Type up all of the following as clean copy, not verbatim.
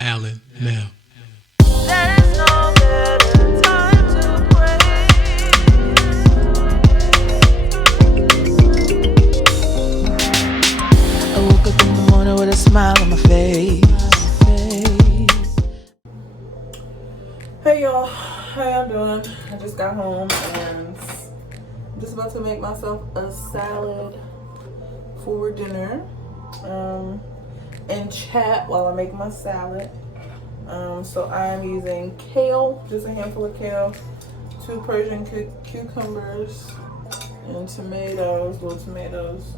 Allen now. There's no better time to pray. I woke up in the morning with a smile on my face. Hey y'all, how y'all doing? I just got home and I'm just about to make myself a salad for dinner and chat while I make my salad. So I'm using kale, just a handful of kale, 2 Persian cucumbers, and tomatoes, little tomatoes.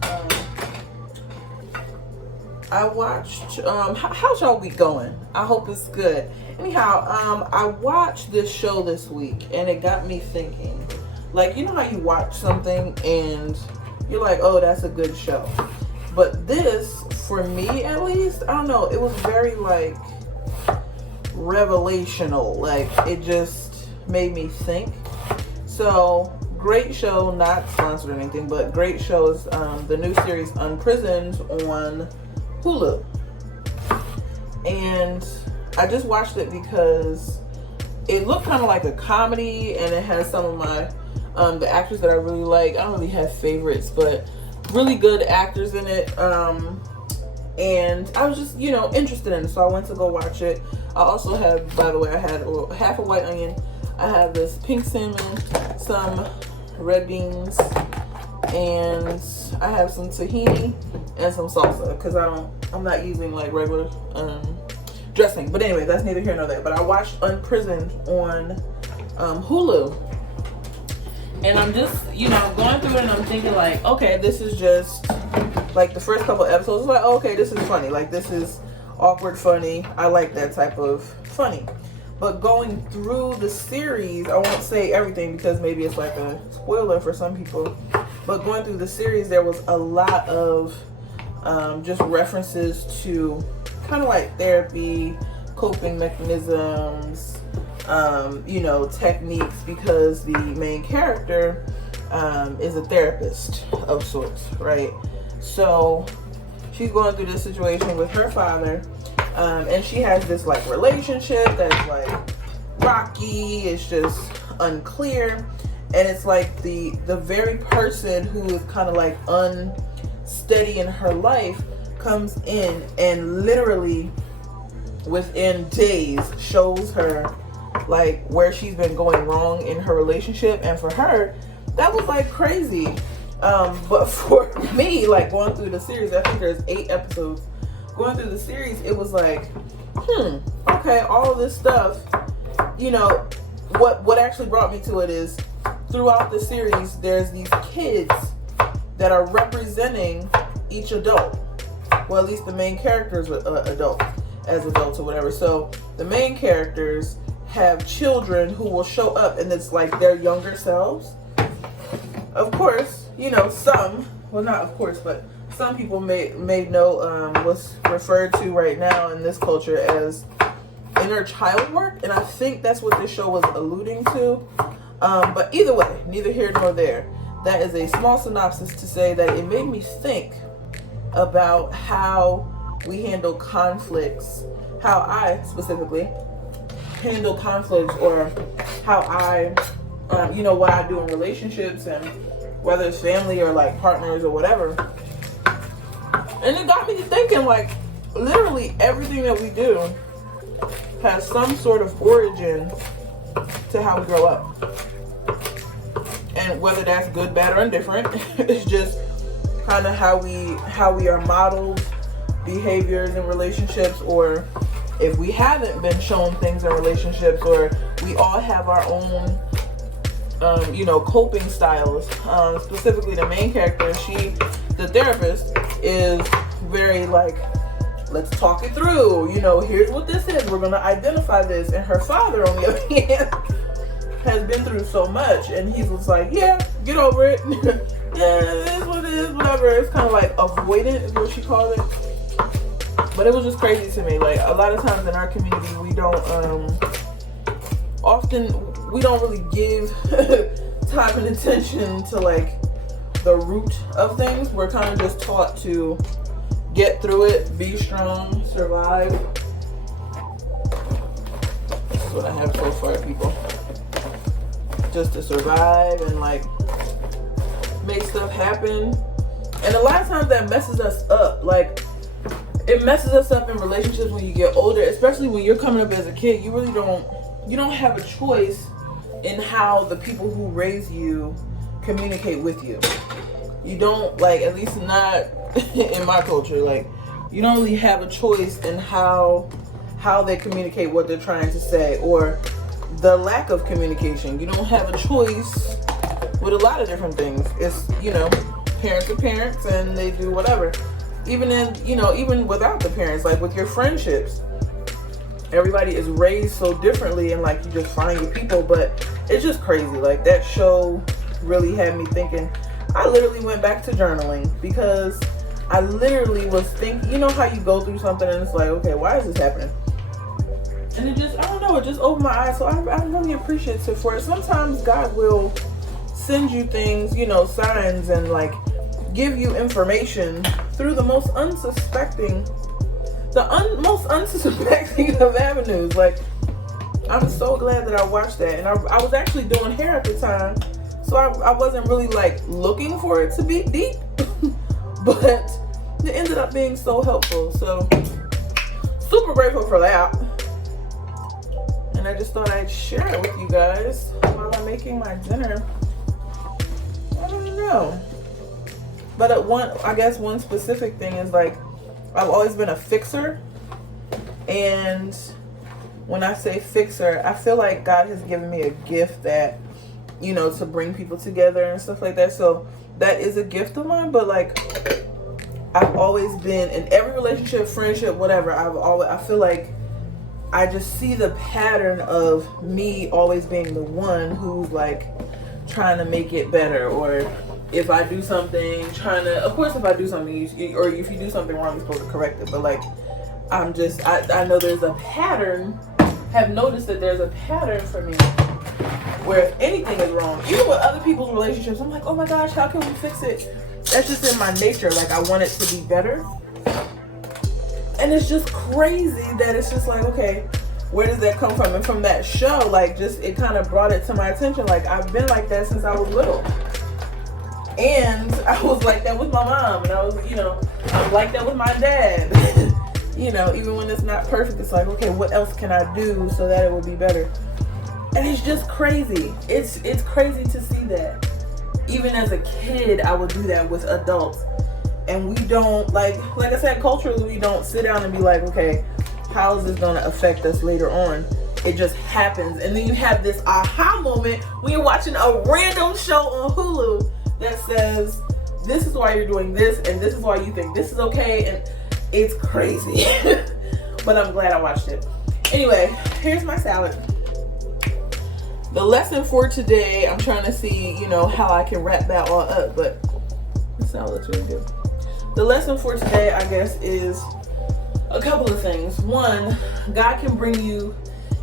I watched, how's y'all week going? I hope it's good. Anyhow, I watched this show this week and it got me thinking. Like, you know how you watch something and you're like, oh, that's a good show. But this, for me at least, I don't know, it was very like revelational. Like, it just made me think. So, great show, not sponsored or anything, but great show is the new series Unprisoned on Hulu. And I just watched it because it looked kind of like a comedy and it has some of my the actors that I really like. I don't really have favorites, but really good actors in it. And I was just, interested in it, so I went to go watch it. I also have, by the way, I had half a white onion. I have this pink salmon, some red beans, and I have some tahini and some salsa because I'm not using like regular dressing. But anyway, that's neither here nor there. But I watched Unprisoned on Hulu. And I'm just, going through it and I'm thinking like, okay, this is just like the first couple episodes. It's like, oh, okay, this is funny. Like, this is awkward funny. I like that type of funny. But going through the series, I won't say everything because maybe it's like a spoiler for some people. But going through the series, there was a lot of just references to kind of like therapy, coping mechanisms, techniques, because the main character is a therapist of sorts, right? So she's going through this situation with her father, and she has this like relationship that's like rocky. It's just unclear, and it's like the very person who is kind of like unsteady in her life comes in and literally within days shows her like where she's been going wrong in her relationship. And for her, that was like crazy. But for me, like going through the series, I think there's 8 episodes. Going through the series, it was like, okay, all of this stuff, what actually brought me to it is throughout the series, there's these kids that are representing each adult. Well, at least the main characters are adults or whatever. So the main characters have children who will show up and it's like their younger selves. Of course, some, well, not of course, but some people may know what's referred to right now in this culture as inner child work, and I think that's what this show was alluding to. But either way, neither here nor there. That is a small synopsis to say that it made me think about how we handle conflicts, how I specifically handle conflicts, or how I, what I do in relationships, and whether it's family or like partners or whatever. And it got me thinking, like, literally everything that we do has some sort of origin to how we grow up. And whether that's good, bad, or indifferent, it's just kind of how we are modeled behaviors in relationships, or if we haven't been shown things in relationships, or we all have our own coping styles. Specifically the main character, the therapist, is very like, let's talk it through, here's what this is, we're gonna identify this. And her father, on the other hand, has been through so much, and he was like, yeah, get over it. Yeah, it is what it is, whatever. It's kind of like avoidant is what she called it. But it was just crazy to me. Like, a lot of times in our community, we don't really give time and attention to like the root of things. We're kind of just taught to get through it, be strong, survive, what I have so far, people. Just to survive and like make stuff happen. And a lot of times that messes us up. Like, it messes us up in relationships when you get older, especially when you're coming up as a kid. You really don't have a choice in how the people who raise you communicate with you. You don't, like, at least not in my culture, like, you don't really have a choice in how they communicate what they're trying to say, or the lack of communication. You don't have a choice with a lot of different things. It's, you know, parents are parents and they do whatever. Even in, you know, even without the parents, like with your friendships, everybody is raised so differently, and like you just find your people. But it's just crazy. Like, that show really had me thinking. I literally went back to journaling because I literally was thinking, you know how you go through something and it's like, okay, why is this happening? And it just, I don't know, it just opened my eyes. So I'm really appreciative for it. Sometimes God will send you things, you know, signs, and like give you information through the most unsuspecting of avenues. Like, I'm so glad that I watched that. And I was actually doing hair at the time, so I wasn't really like looking for it to be deep, but it ended up being so helpful. So super grateful for that. And I just thought I'd share it with you guys while I'm making my dinner. I don't know. But I guess one specific thing is, like, I've always been a fixer. And when I say fixer, I feel like God has given me a gift that, you know, to bring people together and stuff like that. So that is a gift of mine. But like, I've always been in every relationship, friendship, whatever. I feel like I just see the pattern of me always being the one who's like trying to make it better, or if I do something, of course, if I do something, or if you do something wrong, you're supposed to correct it. But like, I know there's a pattern, have noticed that there's a pattern for me where if anything is wrong, even with other people's relationships, I'm like, oh my gosh, how can we fix it? That's just in my nature. Like, I want it to be better. And it's just crazy that it's just like, okay, where does that come from? And from that show, like, just, it kind of brought it to my attention. Like, I've been like that since I was little. And I was like that with my mom. And I was, you know, I'm like that with my dad. You know, even when it's not perfect, it's like, okay, what else can I do so that it will be better? And it's just crazy. It's crazy to see that. Even as a kid, I would do that with adults. And we don't, like I said, culturally, we don't sit down and be like, okay, how is this going to affect us later on? It just happens. And then you have this aha moment when you're watching a random show on Hulu that says, this is why you're doing this, and this is why you think this is okay. And it's crazy. But I'm glad I watched it. Anyway, here's my salad. The lesson for today, I'm trying to see, you know, how I can wrap that all up, but the salad looks really good. The lesson for today, I guess, is a couple of things. One, God can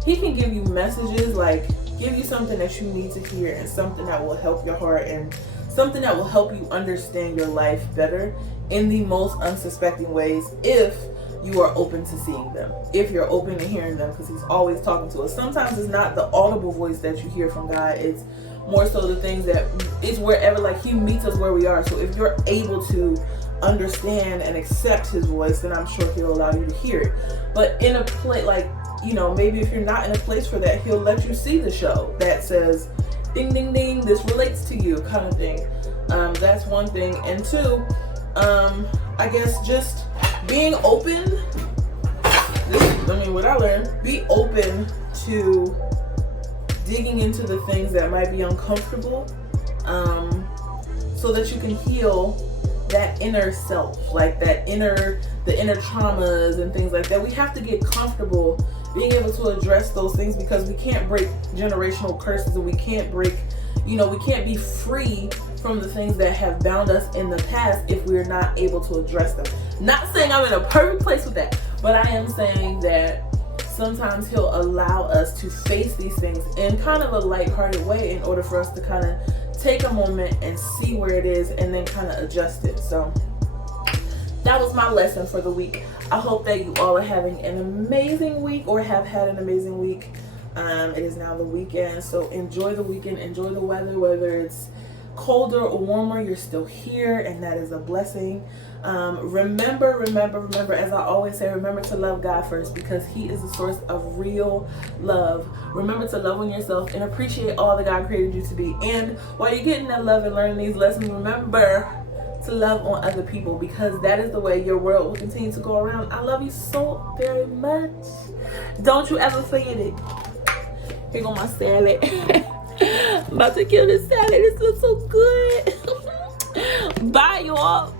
He can give you messages, like give you something that you need to hear, and something that will help your heart, and something that will help you understand your life better in the most unsuspecting ways, if you are open to seeing them, if you're open to hearing them, because He's always talking to us. Sometimes it's not the audible voice that you hear from God, it's more so the things that it's wherever, like He meets us where we are. So if you're able to understand and accept His voice, then I'm sure He'll allow you to hear it. But in a place, like, you know, maybe if you're not in a place for that, He'll let you see the show that says, ding, ding, ding, this relates to you, kind of thing. That's one thing. And two, I guess just being open, what I learned, be open to digging into the things that might be uncomfortable, so that you can heal that inner self, like the inner traumas and things like that. We have to get comfortable being able to address those things, because we can't break generational curses, and we can't break, we can't be free from the things that have bound us in the past if we're not able to address them. Not saying I'm in a perfect place with that, but I am saying that sometimes He'll allow us to face these things in kind of a lighthearted way, in order for us to kind of take a moment and see where it is, and then kind of adjust it. So that was my lesson for the week. I hope that you all are having an amazing week, or have had an amazing week. It is now the weekend, so enjoy the weekend, enjoy the weather, whether it's colder or warmer, you're still here, and that is a blessing. Remember, as I always say, remember to love God first, because he is the source of real love. Remember to love on yourself and appreciate all that God created you to be. And while you're getting that love and learning these lessons, remember to love on other people, because that is the way your world will continue to go around. I love you so very much. Don't you ever forget it. Here go my salad. I'm about to kill this salad. It looks so good. Bye, y'all.